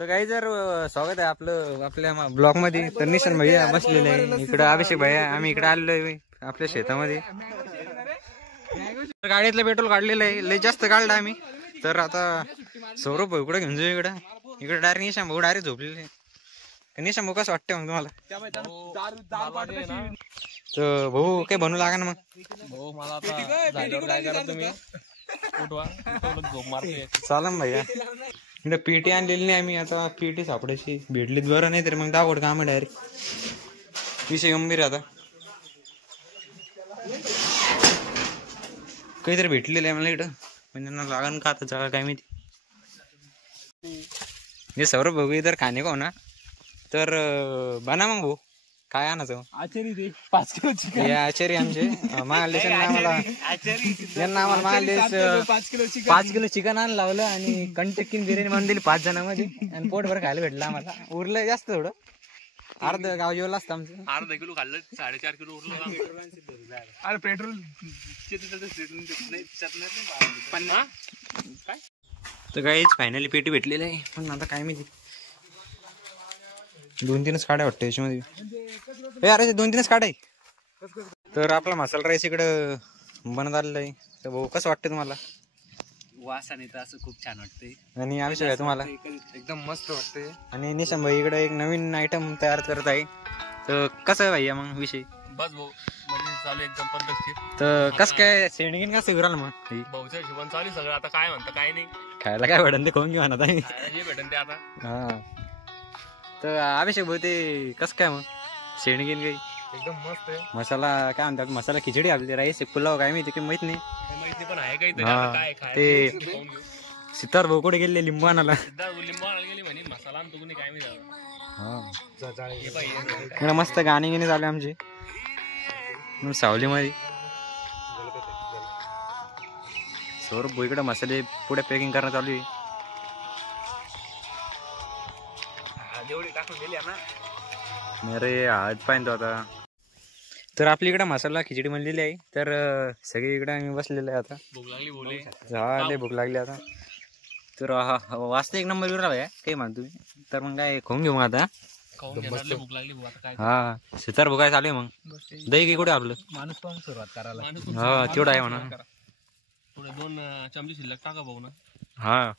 तर काही जर स्वागत आहे आपलं आपल्या ब्लॉग मध्ये. तर निशान भैया बसलेले आहे इकडं, अभिषेक भैया आम्ही इकडे आलेलो आहे आपल्या शेतामध्ये. गाडीतलं पेट्रोल काढलेलं आहे, लय जास्त काढलं आम्ही. तर आता सौरभ भाऊ इकडे घेऊन जाऊ. इकडे डायरेक्ट निशान भाऊ डायरेक्ट झोपलेले. निशान भाऊ कसं वाटतं मग तुम्हाला? तर भाऊ काही बनवू लागा ना मग. भाऊ मला आता झाल्यावर काय करा तुम्ही उठवा झोप मारते. चालन भैया. इकडे पीटी आणलेली नाही आम्ही, आता पीटी सापडायची भेटलीत बरं, नाही तर मग दाखवत काम आहे डायरेक्ट. विषय गंभीर आता. काहीतरी भेटलेलं आहे मला इकडं, पण त्यांना लागण का आता जागा काय माहिती. हे सौरभ भाऊ इधर खाणे को ना, तर बना मग भाऊ काय आणायचं. आचारी दे 5 किलो चिकन. हे आचारी आमचे मागले आम्हाला, यांना आम्हाला मागले 5 किलो चिकन आणून लावलं आणि कंटक्कीन बिर्याणी बनवून दिली 5 जणांमध्ये. आणि पोटभर खायला भेटलं आम्हाला. उरलं जास्त थोडं, अर्ध गाव जेवलं असतं आमचं. अर्धा किलो खाल्लं 4.5 किलो उरलं. अरे पेट्रोल काय. तर काहीच फायनली पेटी भेटलेली आहे, पण आता काय माहिती 2-3च काड्या वाटतं याच्यामध्ये. अरे 2-3च काढ आहे. तर आपला मसाला राईस इकडं बनत आलेला आहे. तर भाऊ कसं वाटतं तुम्हाला? वासाने तर असं खूप छान वाटतंय. आणि अभिषेक आहे तुम्हाला? एकदम मस्त वाटतंय. आणि निशाम भाई इकडे एक नवीन आयटम तयार करत आहे. तर कसं आहे भैया मग विषय? बस भाऊ म्हणजे चालू एकदम पद्धतशीर. तर कसं काय सेंडिंग कसं विराल मग? भाऊच्या हिशोबाने चालू सगळं. आता काय म्हणतं काय नाही, खायला काय भेटन ते खाऊन घेऊ आता. जे भेटन ते आता. हा. तर अभिषेक भाऊ ते कसं काय मग सेंडिंग काही? एकदम मस्त आहे. मसाला काय म्हणतात, मसाला खिचडी आपली राईस पुलाव काय माहिती, काही माहित नाही. माहिती पण आहे काहीतरी. हा. काय ते खायला सितार भाऊ कुठे गेले लिंबू आणायला. लिंबू आणायला गेली म्हणे मसाला आणतो कोणी काय माहिती. इकडे मस्त गाणी गिणी चालू आमची सावलीमध्ये. सौरभ भाऊ इकडे मसाले पुढे पॅकिंग करणं चालू आहे. अरे आज पाहिजे आता. तर आपली इकडे मसाला खिचडी बनलेली आहे. तर सगळे इकडे आम्ही बसलेले आहे आता. भूक लागली बोले. हा लय भूक लागली आता. तर वाजता एक नंबर विरा आहे काही म्हणतो. तर मग काय खाऊन घेऊ मग आता. भूक लागली काय. हा सितार भाऊ काय चालू आहे मग? दही कुठे आपलं? माणूस पाहून सुरुवात करायला. हा तेवढं आहे म्हणा. पुढे 2 चमचे शिल्लक टाका भाऊ ना. हा